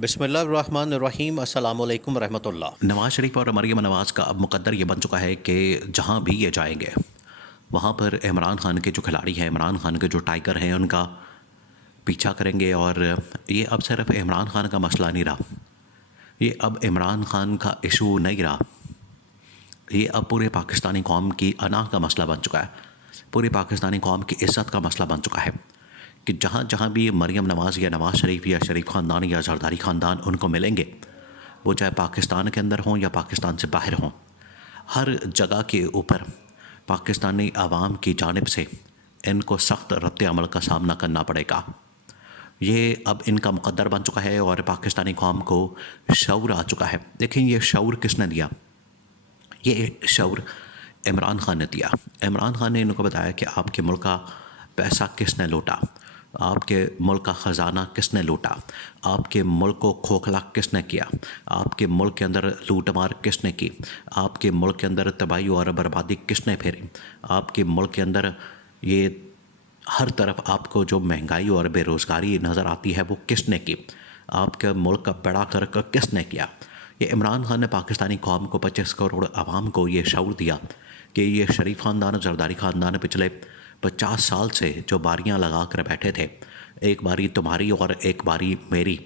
بسم اللہ الرحمن الرحیم، السلام علیکم ورحمۃ اللہ۔ نواز شریف اور مریم نواز کا اب مقدر یہ بن چکا ہے کہ جہاں بھی یہ جائیں گے وہاں پر عمران خان کے جو کھلاڑی ہیں، عمران خان کے جو ٹائگر ہیں، ان کا پیچھا کریں گے۔ اور یہ اب صرف عمران خان کا مسئلہ نہیں رہا، یہ اب عمران خان کا ایشو نہیں رہا، یہ اب پورے پاکستانی قوم کی انا کا مسئلہ بن چکا ہے، پورے پاکستانی قوم کی عزت کا مسئلہ بن چکا ہے کہ جہاں جہاں بھی مریم نواز یا نواز شریف یا شریف خاندان یا زرداری خاندان ان کو ملیں گے، وہ چاہے پاکستان کے اندر ہوں یا پاکستان سے باہر ہوں، ہر جگہ کے اوپر پاکستانی عوام کی جانب سے ان کو سخت رد عمل کا سامنا کرنا پڑے گا۔ یہ اب ان کا مقدر بن چکا ہے اور پاکستانی قوم کو شعور آ چکا ہے۔ دیکھیں یہ شعور کس نے دیا؟ یہ شعور عمران خان نے دیا۔ عمران خان نے ان کو بتایا کہ آپ کے ملک کا پیسہ کس نے لوٹا، آپ کے ملک کا خزانہ کس نے لوٹا، آپ کے ملک کو کھوکھلا کس نے کیا، آپ کے ملک کے اندر لوٹ مار کس نے کی، آپ کے ملک کے اندر تباہی اور بربادی کس نے پھیری، آپ کے ملک کے اندر یہ ہر طرف آپ کو جو مہنگائی اور بے روزگاری نظر آتی ہے وہ کس نے کی، آپ کے ملک کا بیڑا غرق کس نے کیا۔ یہ عمران خان نے پاکستانی قوم کو 25 کروڑ عوام کو یہ شعور دیا کہ یہ شریف خاندان، زرداری خاندان پچھلے 50 سال سے جو باریاں لگا کر بیٹھے تھے، ایک باری تمہاری اور ایک باری میری،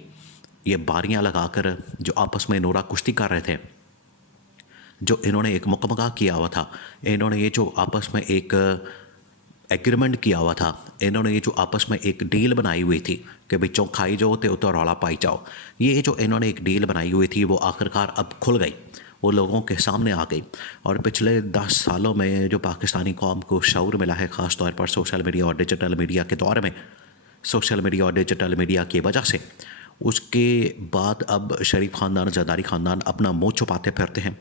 یہ باریاں لگا کر جو آپس میں نورا کشتی کر رہے تھے، جو انہوں نے ایک مکمگا کیا ہوا تھا، انہوں نے یہ جو آپس میں ایک ایگریمنٹ کیا ہوا تھا، انہوں نے یہ جو آپس میں ایک ڈیل بنائی ہوئی تھی کہ بچوں کھائی جاؤ تو رولا پائی جاؤ، یہ جو انہوں نے ایک ڈیل بنائی ہوئی تھی وہ آخرکار اب کھل گئی، وہ لوگوں کے سامنے آ گئی۔ اور پچھلے 10 سالوں میں جو پاکستانی قوم کو شعور ملا ہے، خاص طور پر سوشل میڈیا اور ڈیجیٹل میڈیا کے دور میں، سوشل میڈیا اور ڈیجیٹل میڈیا کی وجہ سے، اس کے بعد اب شریف خاندان، زرداری خاندان اپنا منہ چھپاتے پھرتے ہیں،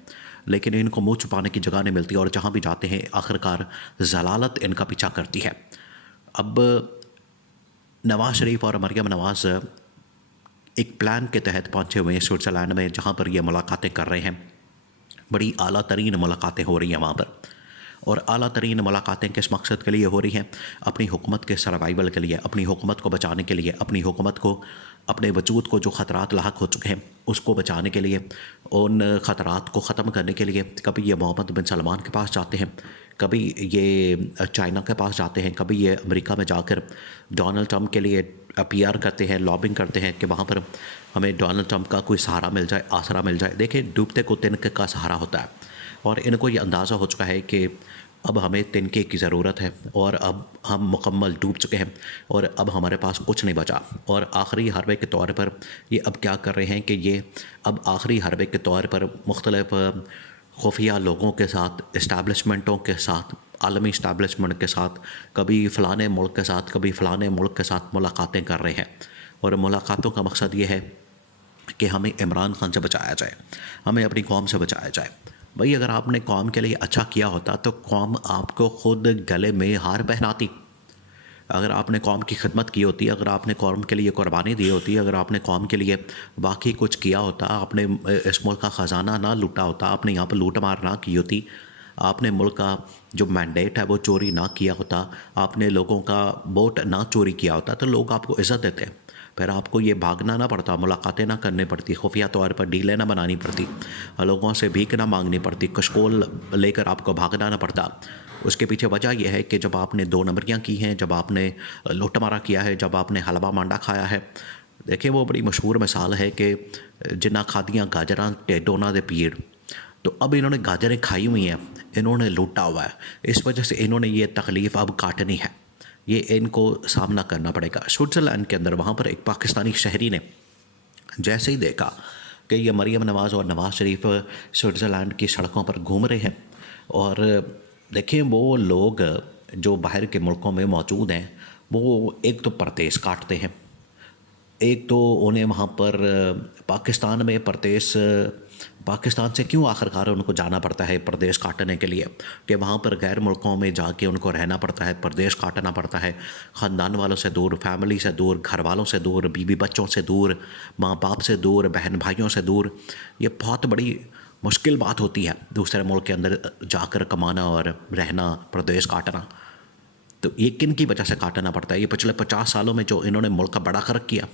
لیکن ان کو منہ چھپانے کی جگہ نہیں ملتی اور جہاں بھی جاتے ہیں آخرکار ضلالت ان کا پیچھا کرتی ہے۔ اب نواز شریف اور مریم نواز ایک پلان کے تحت پہنچے ہوئے ہیں سوئٹزرلینڈ میں، جہاں پر یہ ملاقاتیں کر رہے ہیں، بڑی اعلیٰ ترین ملاقاتیں ہو رہی ہیں وہاں پر۔ اور اعلیٰ ترین ملاقاتیں کس مقصد کے لیے ہو رہی ہیں؟ اپنی حکومت کے سروائیول کے لیے، اپنی حکومت کو بچانے کے لیے، اپنی حکومت کو، اپنے وجود کو جو خطرات لاحق ہو چکے ہیں اس کو بچانے کے لیے، ان خطرات کو ختم کرنے کے لیے۔ کبھی یہ محمد بن سلمان کے پاس جاتے ہیں، کبھی یہ چائنا کے پاس جاتے ہیں، کبھی یہ امریکہ میں جا کر ڈونلڈ ٹرمپ کے لیے اپیئر کرتے ہیں، لابنگ کرتے ہیں کہ وہاں پر ہمیں ڈونلڈ ٹرمپ کا کوئی سہارا مل جائے، آسرا مل جائے۔ دیکھیں ڈوبتے کو تنکے کا سہارا ہوتا ہے، اور ان کو یہ اندازہ ہو چکا ہے کہ اب ہمیں تنکے کی ضرورت ہے اور اب ہم مکمل ڈوب چکے ہیں اور اب ہمارے پاس کچھ نہیں بچا۔ اور آخری حربے کے طور پر یہ اب کیا کر رہے ہیں کہ یہ اب آخری حربے کے طور پر مختلف خفیہ لوگوں کے ساتھ، اسٹیبلشمنٹوں کے ساتھ، عالمی اسٹیبلشمنٹ کے ساتھ، کبھی فلانے ملک کے ساتھ، کبھی فلانے ملک کے ساتھ ملاقاتیں کر رہے ہیں۔ اور ملاقاتوں کا مقصد یہ ہے کہ ہمیں عمران خان سے بچایا جائے، ہمیں اپنی قوم سے بچایا جائے۔ بھئی اگر آپ نے قوم کے لیے اچھا کیا ہوتا تو قوم آپ کو خود گلے میں ہار پہناتی۔ اگر آپ نے قوم کی خدمت کی ہوتی، اگر آپ نے قوم کے لیے قربانی دی ہوتی، اگر آپ نے قوم کے لیے واقعی کچھ کیا ہوتا، آپ نے اس ملک کا خزانہ نہ لوٹا ہوتا، آپ نے یہاں پر لوٹ مار نہ کی ہوتی، آپ نے ملک کا جو مینڈیٹ ہے وہ چوری نہ کیا ہوتا، آپ نے لوگوں کا ووٹ نہ چوری کیا ہوتا، تو لوگ آپ کو عزت دیتے۔ پھر آپ کو یہ بھاگنا نہ پڑتا، ملاقاتیں نہ کرنی پڑتی، خفیہ طور پر ڈیلیں نہ بنانی پڑتی، لوگوں سے بھیک نہ مانگنی پڑتی، کشکول لے کر آپ کو بھاگنا نہ پڑتا۔ اس کے پیچھے وجہ یہ ہے کہ جب آپ نے 2 نمبریاں کی ہیں، جب آپ نے لوٹ مارا کیا ہے، جب آپ نے حلوہ مانڈا کھایا ہے۔ دیکھیں وہ بڑی مشہور مثال ہے کہ جنہ کھادیاں گاجراں ٹیڈونا دے پیڑ، تو اب انہوں نے گاجریں کھائی ہوئی ہیں، انہوں نے لوٹا ہوا ہے، اس وجہ سے انہوں نے یہ تکلیف اب کاٹنی ہے، یہ ان کو سامنا کرنا پڑے گا۔ سوئٹزرلینڈ کے اندر وہاں پر ایک پاکستانی شہری نے جیسے ہی دیکھا کہ یہ مریم نواز اور نواز شریف سوئٹزرلینڈ کی سڑکوں پر گھوم رہے ہیں، اور دیکھیں وہ لوگ جو باہر کے ملکوں میں موجود ہیں وہ ایک تو پردیس کاٹتے ہیں، ایک تو انہیں وہاں پر پاکستان میں پاکستان سے کیوں آخرکار ان کو جانا پڑتا ہے پردیس کاٹنے کے لیے، کہ وہاں پر غیر ملکوں میں جا کے ان کو رہنا پڑتا ہے، پردیس کاٹنا پڑتا ہے، خاندان والوں سے دور، فیملی سے دور، گھر والوں سے دور، بیوی بچوں سے دور، ماں باپ سے دور، بہن بھائیوں سے دور۔ یہ بہت بڑی مشکل بات ہوتی ہے دوسرے ملک کے اندر جا کر کمانا اور رہنا، پردیس کاٹنا۔ تو یہ کن کی وجہ سے کاٹنا پڑتا ہے؟ یہ پچھلے 50 سالوں میں جو انہوں نے ملک کا بڑا خرق کیا،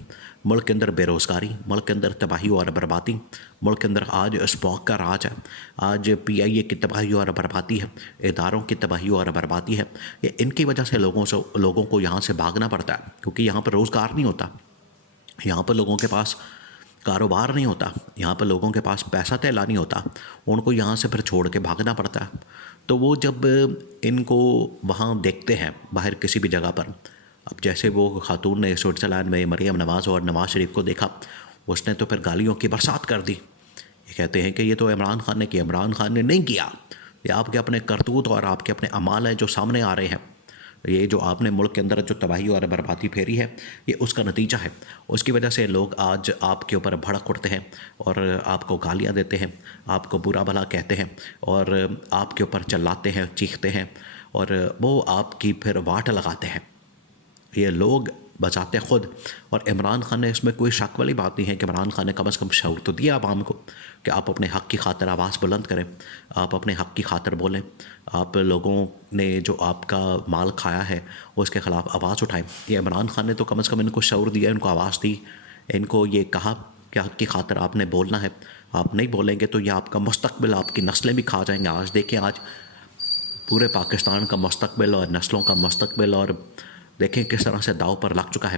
ملک کے اندر بے روزگاری، ملک کے اندر تباہی اور بربادی، ملک کے اندر آج اسپاک کا راج ہے، آج PIA کی تباہی اور بربادی ہے، اداروں کی تباہی اور بربادی ہے، یہ ان کی وجہ سے لوگوں کو یہاں سے بھاگنا پڑتا ہے، کیونکہ یہاں پر روزگار نہیں ہوتا، یہاں پر لوگوں کے پاس کاروبار نہیں ہوتا، یہاں پر لوگوں کے پاس پیسہ تیلا نہیں ہوتا، ان کو یہاں سے پھر چھوڑ کے بھاگنا پڑتا ہے۔ تو وہ جب ان کو وہاں دیکھتے ہیں باہر کسی بھی جگہ پر، اب جیسے وہ خاتون نے سوئٹزرلینڈ میں مریم نواز اور نواز شریف کو دیکھا، اس نے تو پھر گالیوں کی برسات کر دی۔ یہ کہتے ہیں کہ یہ تو عمران خان نے کیا، عمران خان نے نہیں کیا، یہ آپ کے اپنے کرتوت اور آپ کے اپنے اعمال ہیں جو سامنے آ رہے ہیں، یہ جو آپ نے ملک کے اندر جو تباہی اور بربادی پھیری ہے یہ اس کا نتیجہ ہے۔ اس کی وجہ سے لوگ آج آپ کے اوپر بھڑک اٹھتے ہیں اور آپ کو گالیاں دیتے ہیں، آپ کو برا بھلا کہتے ہیں اور آپ کے اوپر چلاتے ہیں، چیختے ہیں اور وہ آپ کی پھر واٹ لگاتے ہیں۔ یہ لوگ بچاتے خود، اور عمران خان نے اس میں کوئی شک والی بات نہیں ہے کہ عمران خان نے کم از کم شعور تو دیا عوام کو کہ آپ اپنے حق کی خاطر آواز بلند کریں، آپ اپنے حق کی خاطر بولیں، آپ لوگوں نے جو آپ کا مال کھایا ہے اس کے خلاف آواز اٹھائیں۔ یہ عمران خان نے تو کم از کم ان کو شعور دیا، ان کو آواز دی، ان کو یہ کہا کہ حق کی خاطر آپ نے بولنا ہے، آپ نہیں بولیں گے تو یہ آپ کا مستقبل، آپ کی نسلیں بھی کھا جائیں گے۔ آج دیکھیں، آج پورے پاکستان کا مستقبل اور نسلوں کا مستقبل، اور دیکھیں کس طرح سے داؤ پر لگ چکا ہے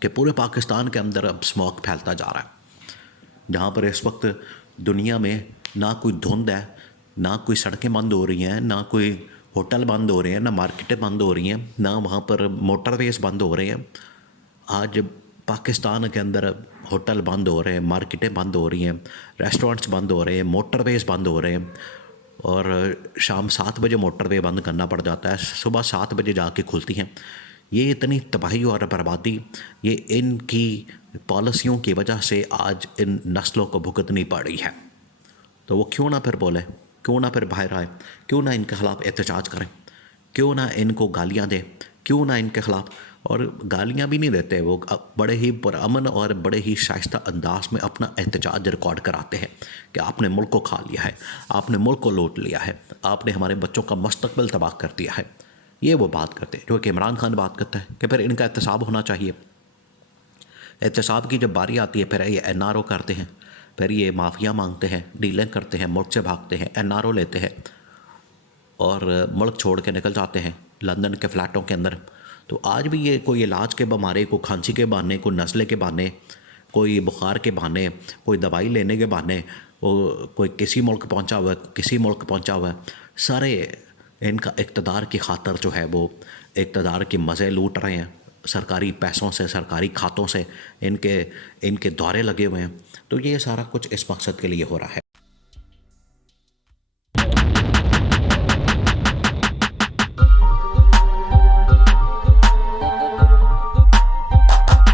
کہ پورے پاکستان کے اندر اب اسموک پھیلتا جا رہا ہے، جہاں پر اس وقت دنیا میں نہ کوئی دھند ہے، نہ کوئی سڑکیں بند ہو رہی ہیں، نہ کوئی ہوٹل بند ہو رہے ہیں، نہ مارکیٹیں بند ہو رہی ہیں، نہ وہاں پر موٹر ویز بند ہو رہے ہیں۔ آج پاکستان کے اندر ہوٹل بند ہو رہے ہیں، مارکیٹیں بند ہو رہی ہیں، ریسٹورنٹس بند ہو رہے ہیں، موٹر ویز بند ہو رہے ہیں، اور شام 7 بجے موٹر وے بند کرنا پڑ جاتا ہے، صبح 7 بجے جا کے کھلتی ہیں۔ یہ اتنی تباہی اور بربادی یہ ان کی پالیسیوں کی وجہ سے آج ان نسلوں کو بھگتنی پڑ رہی ہے۔ تو وہ کیوں نہ پھر بولیں، کیوں نہ پھر باہر آئیں، کیوں نہ ان کے خلاف احتجاج کریں، کیوں نہ ان کو گالیاں دیں، کیوں نہ ان کے خلاف، اور گالیاں بھی نہیں دیتے، وہ بڑے ہی پرامن اور بڑے ہی شائستہ انداز میں اپنا احتجاج ریکارڈ کراتے ہیں کہ آپ نے ملک کو کھا لیا ہے، آپ نے ملک کو لوٹ لیا ہے، آپ نے ہمارے بچوں کا مستقبل تباہ کر دیا ہے۔ یہ وہ بات کرتے ہیں جو کہ عمران خان بات کرتا ہے کہ پھر ان کا احتساب ہونا چاہیے۔ احتساب کی جب باری آتی ہے پھر یہ NRO کرتے ہیں، پھر یہ معافیا مانگتے ہیں، ڈیلنگ کرتے ہیں، ملک سے بھاگتے ہیں، NRO لیتے ہیں اور ملک چھوڑ کے نکل جاتے ہیں لندن کے فلیٹوں کے اندر۔ تو آج بھی یہ کوئی علاج کے بہانے، کوئی کھانسی کے بہانے، کوئی نزلے کے بہانے، کوئی بخار کے بہانے، کوئی دوائی لینے کے بہانے، کوئی کسی ملک پہنچا ہوا ہے، کسی ملک پہنچا ہوا ہے، سارے ان کا اقتدار کی خاطر جو ہے وہ اقتدار کے مزے لوٹ رہے ہیں، سرکاری پیسوں سے، سرکاری کھاتوں سے ان کے دورے لگے ہوئے ہیں۔ تو یہ سارا کچھ اس مقصد کے لیے ہو رہا ہے۔